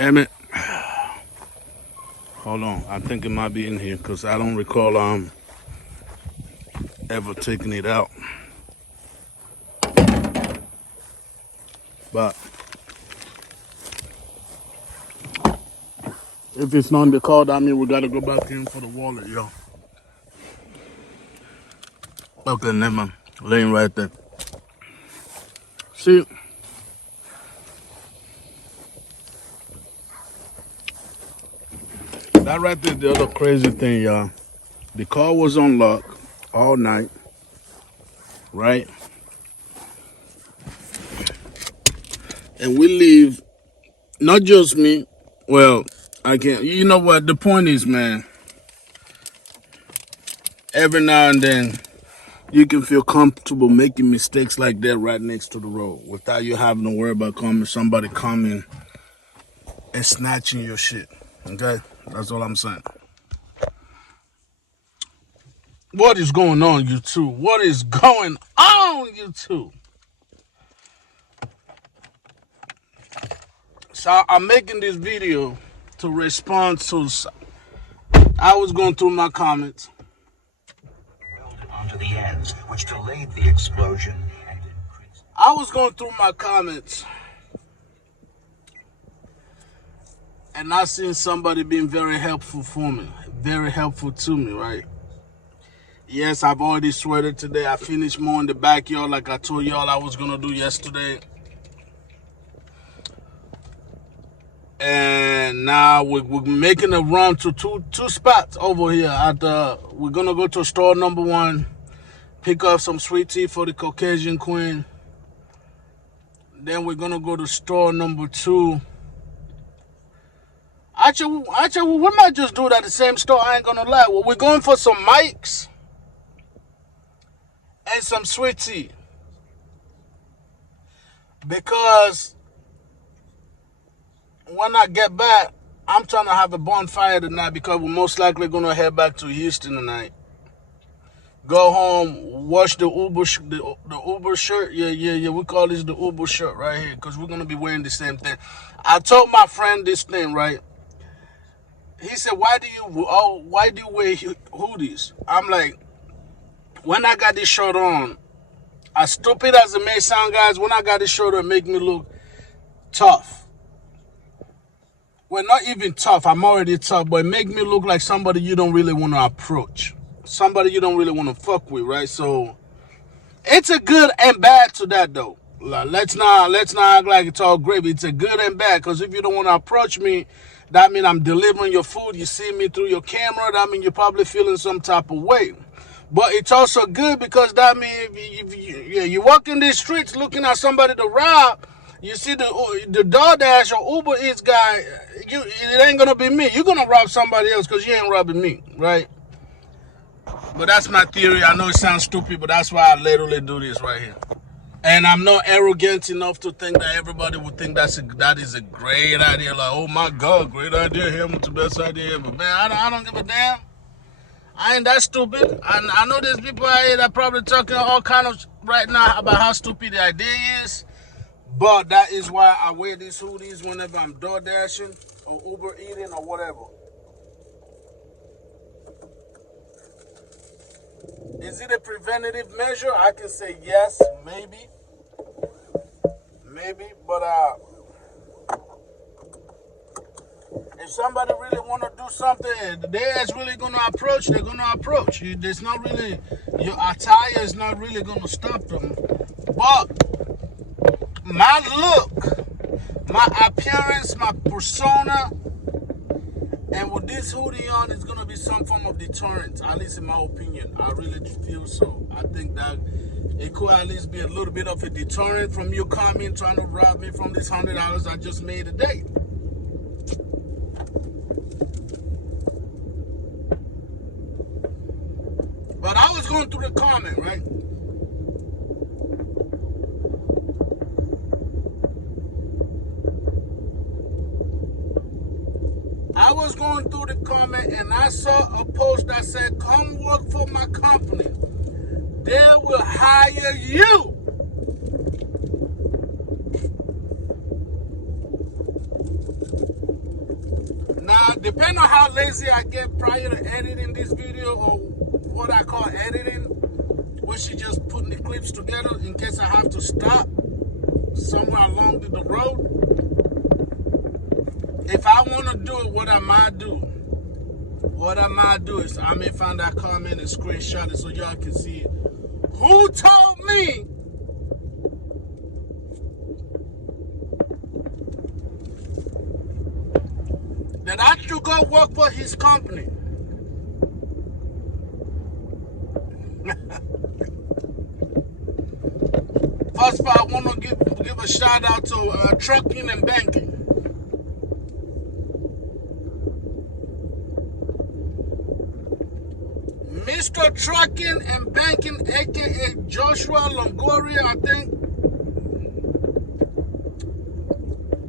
Damn it. Hold on. I think it might be in here because I don't recall ever taking it out. But if it's not in the car, that means we gotta go back in for the wallet, yo. Okay, never mind. Laying right there. See, that right there, the other crazy thing, y'all. The car was unlocked all night, right? And we leave, not just me. Well, I can't. You know what? The point is, man, every now and then, you can feel comfortable making mistakes like that right next to the road without you having to worry about somebody coming and snatching your shit. Okay? That's all I'm saying. What is going on, YouTube? What is going on, YouTube? So I'm making this video to respond to. I was going through my comments. Onto the ends, which delayed the explosion and increased. I was going through my comments, and I seen somebody being very helpful for me, very helpful to me, right? Yes, I've already sweated today. I finished mowing the backyard like I told y'all I was gonna do yesterday. And now we're making a run to two spots over here. We're gonna go to store number 1, pick up some sweet tea for the Caucasian queen. Then we're gonna go to store number 2. Actually, we might just do it at the same store. I ain't gonna lie. Well, we're going for some mics and some sweet tea, because when I get back, I'm trying to have a bonfire tonight, because we're most likely going to head back to Houston tonight. Go home, wash the Uber shirt. Yeah. We call this the Uber shirt right here, because we're going to be wearing the same thing. I told my friend this thing, right? He said, why do you wear hoodies? I'm like, when I got this shirt on, as stupid as it may sound, guys, when I got this shirt on, it make me look tough. Well, not even tough. I'm already tough, but it make me look like somebody you don't really want to approach. Somebody you don't really want to fuck with, right? So it's a good and bad to that, though. Let's not act like it's all gravy. It's a good and bad, because if you don't want to approach me, that means I'm delivering your food. You see me through your camera. That means you're probably feeling some type of way. But it's also good, because that means if you walk in these streets looking at somebody to rob, you see the DoorDash or Uber Eats guy, it ain't gonna be me. You're gonna rob somebody else, because you ain't robbing me, right? But that's my theory. I know it sounds stupid, but that's why I literally do this right here. And I'm not arrogant enough to think that everybody would think that is a great idea. Like, oh my God, great idea. It's the best idea ever. Man, I don't give a damn. I ain't that stupid. I know there's people out here that probably talking all kind of right now about how stupid the idea is. But that is why I wear these hoodies whenever I'm door dashing or Uber eating or whatever. Is it a preventative measure? I can say yes, maybe. But if somebody really want to do something, they're really going to approach. They're going to approach. There's not really, your attire is not really going to stop them. But my look, my appearance, my persona, and with this hoodie on, it's going to be some form of deterrent, at least in my opinion. I really feel so. I think that it could at least be a little bit of a deterrent from you coming, trying to rob me from this $100 I just made today. But I was going through the comment, right? I was going through the comment and I saw a post that said, come work for my company. They will hire you. depending on how lazy I get prior to editing this video, or what I call editing, which is just putting the clips together in case I have to stop somewhere along the road. If I want to do it, what I might do is I may find that comment and screenshot it so y'all can see it. Who told me that I should go work for his company? First of all, I want to give a shout out to Trucking and Banking. Mr. Trucking and Banking, aka Joshua Longoria, I think.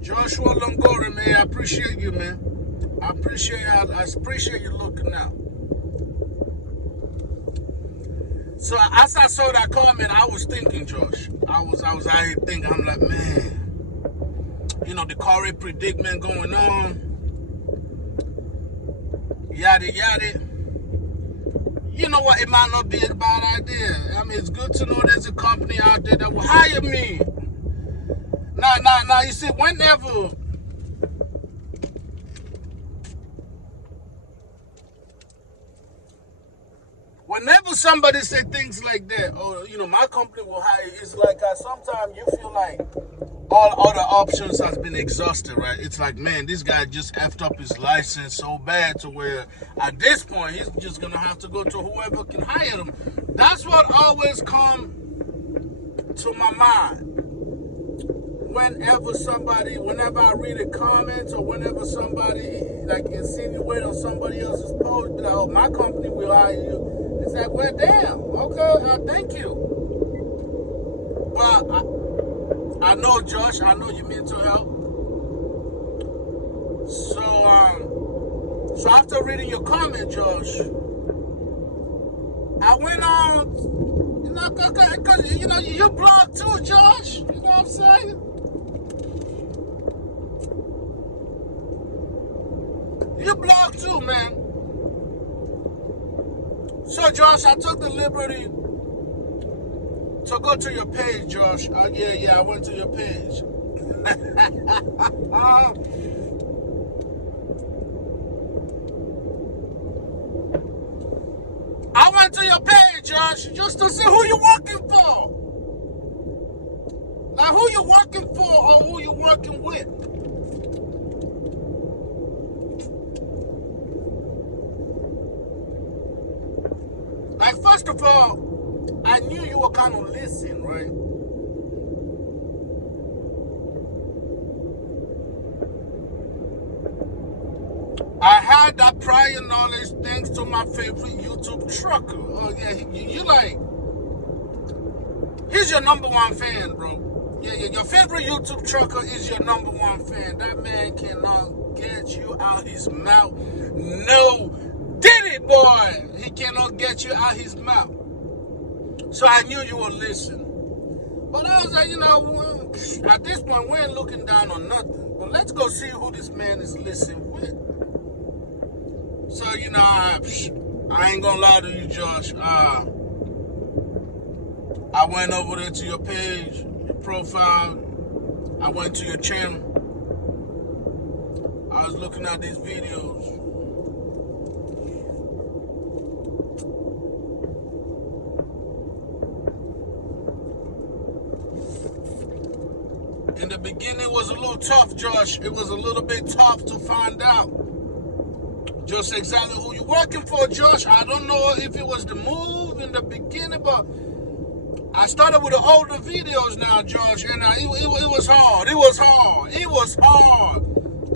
Joshua Longoria, man, I appreciate you, man. I appreciate you looking out. So as I saw that comment, I was thinking, Josh. I was out here thinking, I'm like, man, you know, the current predicament going on, yada yada. You know what? It might not be a bad idea. I mean, it's good to know there's a company out there that will hire me. Now, you see, whenever somebody say things like that, or, you know, my company will hire you, it's like sometimes you feel like all other options has been exhausted, right? It's like, man, this guy just effed up his license so bad to where at this point he's just gonna have to go to whoever can hire him. That's what always come to my mind whenever I read a comment, or whenever somebody like insinuate on somebody else's post, like, oh, my company will hire you. It's like, well, damn, okay, thank you. But I know, Josh, I know you mean to help. So after reading your comment, Josh, I went on, you know, cause you know, you blog too, Josh. You know what I'm saying? You blog too, man. So, Josh, I took the liberty to go to your page, Josh. Yeah, I went to your page. I went to your page, Josh, just to see who you're working for. Now, who you working for or who you working with? Like, first of all, I knew you were kind of listening, right? I had that prior knowledge thanks to my favorite YouTube trucker. Oh, yeah, you like, he's your number one fan, bro. Yeah, your favorite YouTube trucker is your number one fan. That man cannot get you out his mouth. No, did it, boy. He cannot get you out his mouth. So I knew you were listening. But I was like, you know, at this point, we ain't looking down on nothing. But let's go see who this man is listening with. So, you know, I ain't gonna lie to you, Josh. I went over there to your page, your profile. I went to your channel. I was looking at these videos. In the beginning, it was a little tough, Josh. It was a little bit tough to find out just exactly who you're working for, Josh. I don't know if it was the move in the beginning, but I started with the older videos now, Josh, and it was hard. It was hard.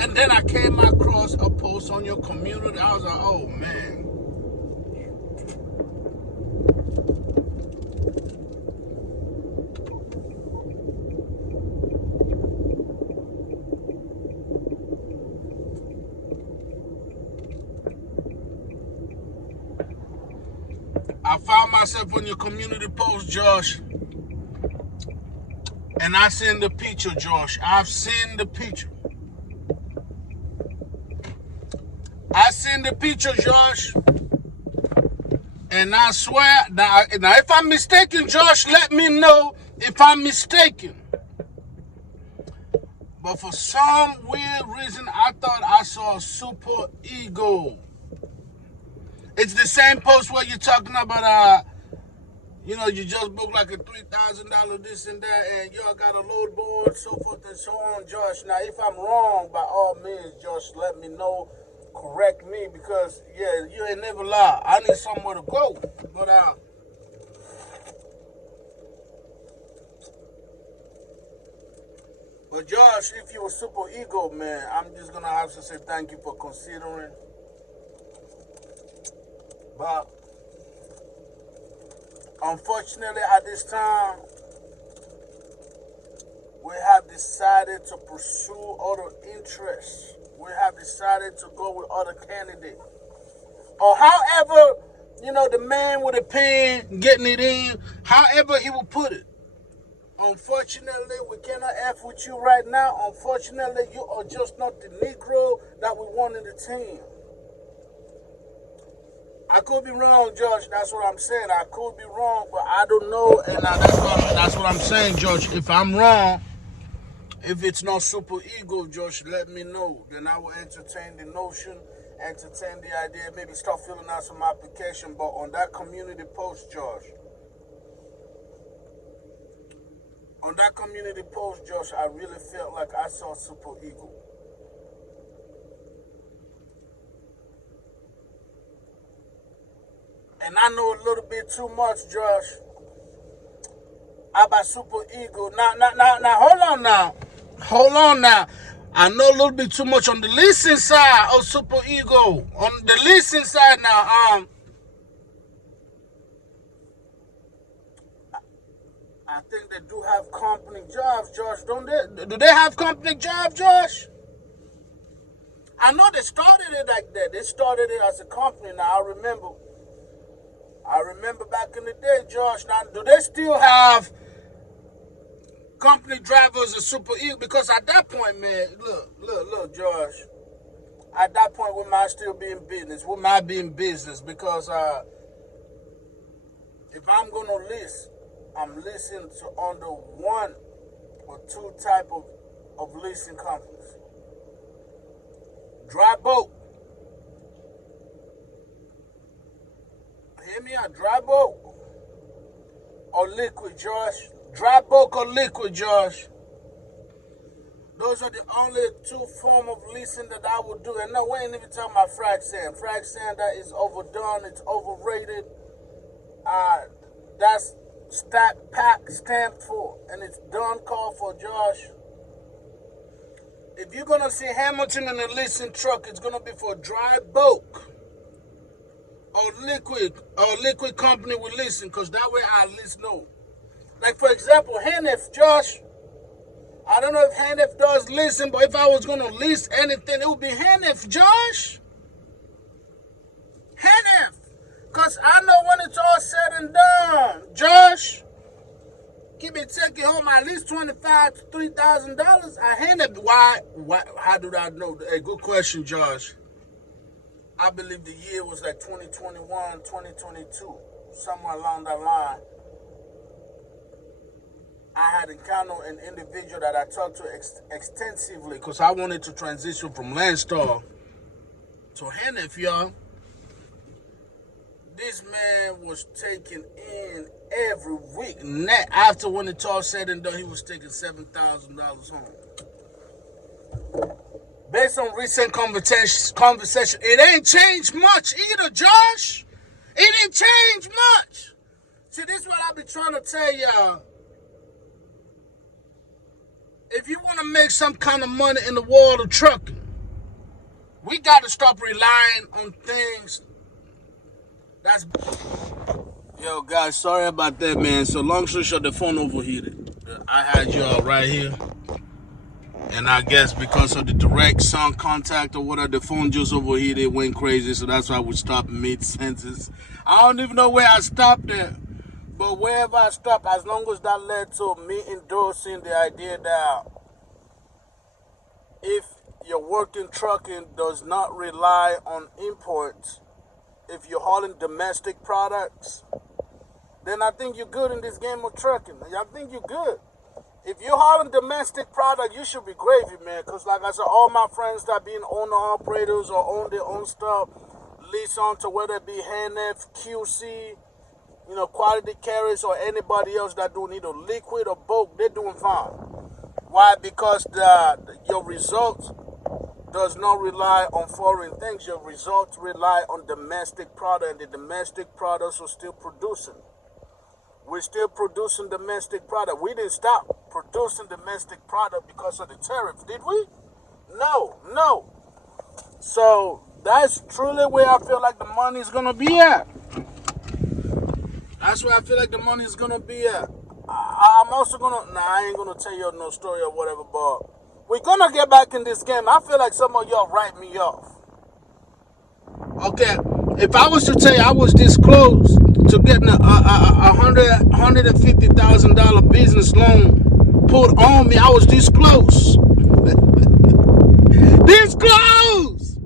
And then I came across a post on your community. I was like, oh, man. I found myself on your community post, Josh, and I seen the picture, Josh. I've seen the picture. seen the picture, Josh. And I swear, now if I'm mistaken, Josh, let me know if I'm mistaken. But for some weird reason, I thought I saw a super ego. It's the same post where you're talking about, you just booked like a $3,000 this and that, and y'all got a load board, so forth and so on, Josh. Now, if I'm wrong, by all means, Josh, let me know. Correct me, because, yeah, you ain't never lie. I need somewhere to go. But Josh, if you were super ego, man, I'm just going to have to say thank you for considering. But unfortunately, at this time, we have decided to pursue other interests. We have decided to go with other candidates. Or however, the man with the pen getting it in, however he will put it. Unfortunately, we cannot F with you right now. Unfortunately, you are just not the Negro that we want in the team. I could be wrong, Josh. That's what I'm saying. I could be wrong, but I don't know. And that's what I'm saying, Josh. If I'm wrong, if it's not super ego, Josh, let me know. Then I will entertain the notion, entertain the idea, maybe start filling out some application. But on that community post, Josh, I really felt like I saw super ego. And I know a little bit too much, Josh, about super ego. Now, hold on now. I know a little bit too much on the leasing side of super ego. On the leasing side now, I think they do have company jobs, Josh, don't they? Do they have company jobs, Josh? I know they started it like that. They started it as a company. Now, I remember back in the day, Josh. Now, do they still have company drivers of super ego? Because at that point, man, look, Josh. At that point, we might still be in business. We might be in business because if I'm going to list, I'm listening to under one or two type of leasing companies. Dry boat. Hear me out, dry boat or liquid, Josh. Dry boat or liquid, Josh. Those are the only two forms of leasing that I would do. And no, we ain't even talking about frac sand. Frac sand, that is overdone. It's overrated. That's stamped for, and it's done call for, Josh. If you're going to see Hamilton in a leasing truck, it's going to be for dry bulk or liquid company with leasing, because that way I at least know. Like, for example, Hennef, Josh. I don't know if Hennef does leasing, but if I was going to lease anything, it would be Hennef, Josh. Hennef. Because I know when it's all said and done, Josh, keep it taking home at least $25,000 to $3,000. I Hennef. Why? How do I know? A good question, Josh. I believe the year was like 2021, 2022, somewhere along that line. I had encountered an individual that I talked to extensively because I wanted to transition from Landstar to Hennef, y'all. This man was taking in every week. Net after when it's all said and done, he was taking $7,000 home. Based on recent conversation, it ain't changed much either, Josh. It ain't changed much. See, this is what I be trying to tell y'all. If you want to make some kind of money in the world of trucking, we got to stop relying on things that's... Yo, guys, sorry about that, man. So long story short, the phone overheated. I had y'all right here. And I guess because of the direct sound contact or whatever, the phone just overheated, went crazy. So that's why we stopped mid-sentence. I don't even know where I stopped at. But wherever I stopped, as long as that led to me endorsing the idea that if your work in trucking does not rely on imports, if you're hauling domestic products, then I think you're good in this game of trucking. I think you're good. If you're hauling domestic product, you should be gravy, man. Because like I said, all my friends that being owner-operators or own their own stuff, lease on to whether it be HNF, QC, quality carriers, or anybody else that doing either liquid or bulk, they're doing fine. Why? Because your results does not rely on foreign things. Your results rely on domestic product, and the domestic products are still producing. We're still producing domestic product. We didn't stop producing domestic product because of the tariffs, did we? No. So that's truly where I feel like the money is gonna be at. That's where I feel like the money is gonna be at. I'm also gonna. Nah, I ain't gonna tell you no story or whatever, but we're gonna get back in this game. I feel like some of y'all write me off. Okay, if I was to tell you I was this close to getting a $150,000 business loan put on me, I was this close. This close!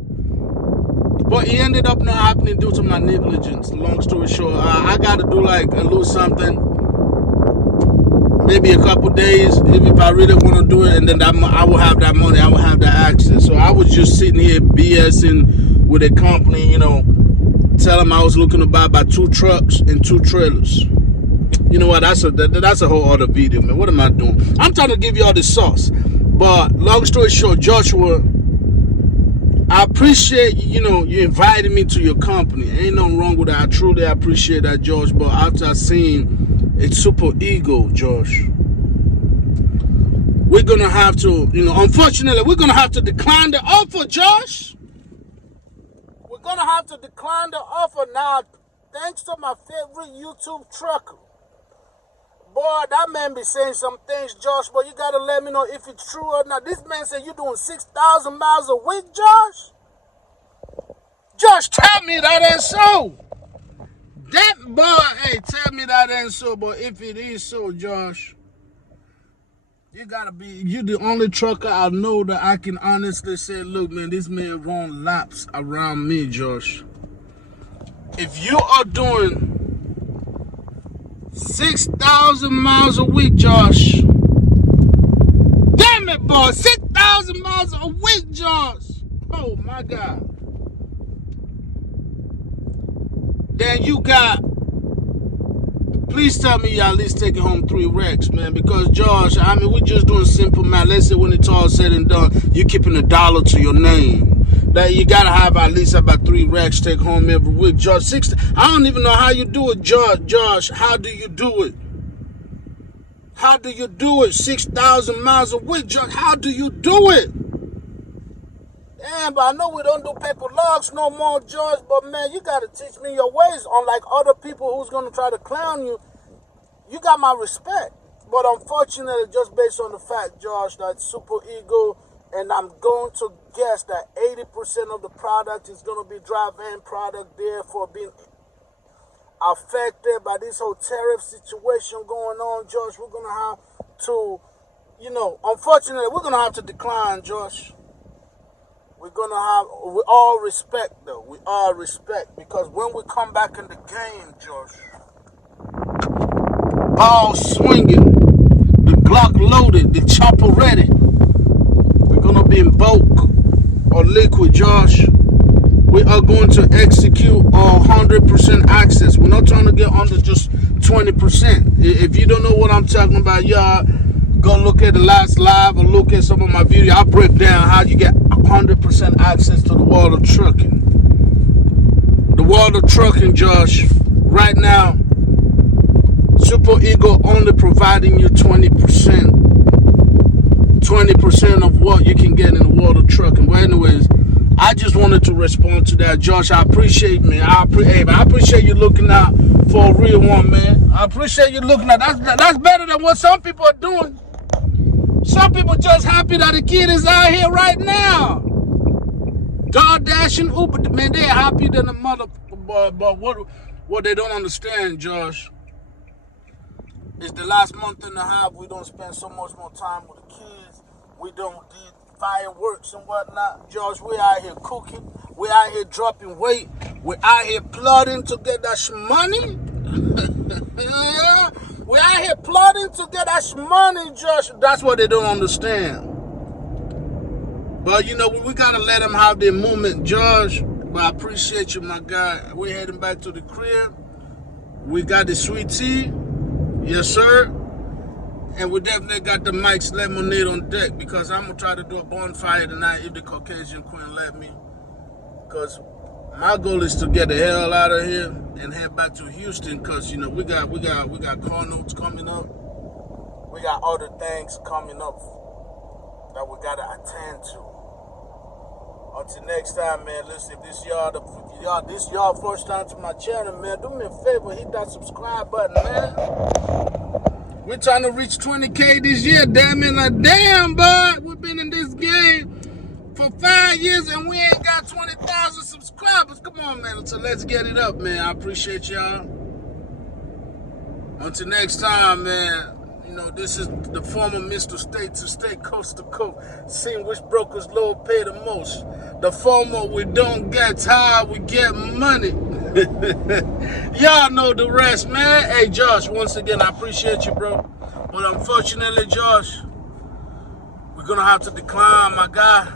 But it ended up not happening due to my negligence. Long story short, I got to do like a little something, maybe a couple days if I really want to do it, and then I will have that money, I will have that access. So I was just sitting here BSing with a company, tell them I was looking to buy about 2 trucks and 2 trailers. You know what? That's a whole other video, man. What am I doing? I'm trying to give you all the sauce. But long story short, Joshua, I appreciate you inviting me to your company. Ain't nothing wrong with that. I truly appreciate that, Josh. But after I seen it's superego, Josh, we're gonna have to, unfortunately, we're gonna have to decline the offer, Josh. We're gonna have to decline the offer now, thanks to my favorite YouTube trucker. Boy, that man be saying some things, Josh, but you gotta let me know if it's true or not. This man said you're doing 6,000 miles a week, Josh? Josh, tell me that ain't so. That boy, hey, tell me that ain't so, but if it is so, Josh, you the only trucker I know that I can honestly say, look, man, this man run laps around me, Josh. If you are doing 6,000 miles a week, Josh, damn it, boy, 6,000 miles a week, Josh. Oh my God. Then you got, please tell me you at least taking home 3 wrecks, man. Because Josh, I mean, we're just doing simple math. Let's say when it's all said and done, you're keeping $1 to your name. That you gotta have at least about 3 racks take home every week, Josh. I don't even know how you do it, Josh. How do you do it? How do you do it? 6,000 miles a week, Josh. How do you do it? Damn, but I know we don't do paper logs no more, George. But man, you gotta teach me your ways. Unlike other people who's gonna try to clown you, you got my respect. But unfortunately, just based on the fact, Josh, that superego. And I'm going to guess that 80% of the product is going to be dry van product, therefore being affected by this whole tariff situation going on, Josh. We're going to have to, unfortunately, we're going to have to decline, Josh. We're going to have, with all respect, though, with all respect, because when we come back in the game, Josh, ball swinging, the Glock loaded, the chopper ready. Gonna be in bulk or liquid, Josh. We are going to execute 100% access. We're not trying to get under just 20%. If you don't know what I'm talking about, y'all go look at the last live or look at some of my video. I break down how you get 100% access to the world of trucking. The world of trucking, Josh, right now, superego only providing you 20%. 20% of what you can get in the world of trucking. But anyways, I just wanted to respond to that, Josh. I appreciate, man. I appreciate you looking out for a real one, man. I appreciate you looking out. That's better than what some people are doing. Some people just happy that the kid is out here right now. DoorDash and Uber, man, they're happy than the mother. But what they don't understand, Josh, is the last month and a half we don't spend so much more time with the kids. We don't fireworks and whatnot. Josh, we out here cooking. We out here dropping weight. We out here plotting to get that money. We out here plotting to get that money, Josh. That's what they don't understand. But, you know, we got to let them have their moment, Josh. But I appreciate you, my guy. We're heading back to the crib. We got the sweet tea. Yes, sir. And we definitely got the Mike's lemonade on deck because I'm going to try to do a bonfire tonight if the Caucasian queen let me. Because my goal is to get the hell out of here and head back to Houston because, you know, we got car notes coming up. We got other things coming up that we got to attend to. Until next time, man, listen, if this y'all first time to my channel, man, do me a favor, hit that subscribe button, man. We're trying to reach 20K this year, damn it, like, damn, bud. We've been in this game for 5 years and we ain't got 20,000 subscribers. Come on, man, so let's get it up, man. I appreciate y'all. Until next time, man. You know, this is the former Mr. State to State, Coast to Coast, seeing which brokers low pay the most. The former we don't get tired, we get money. Y'all know the rest, man. Hey, Josh, once again, I appreciate you, bro. But unfortunately, Josh, we're going to have to decline, my guy.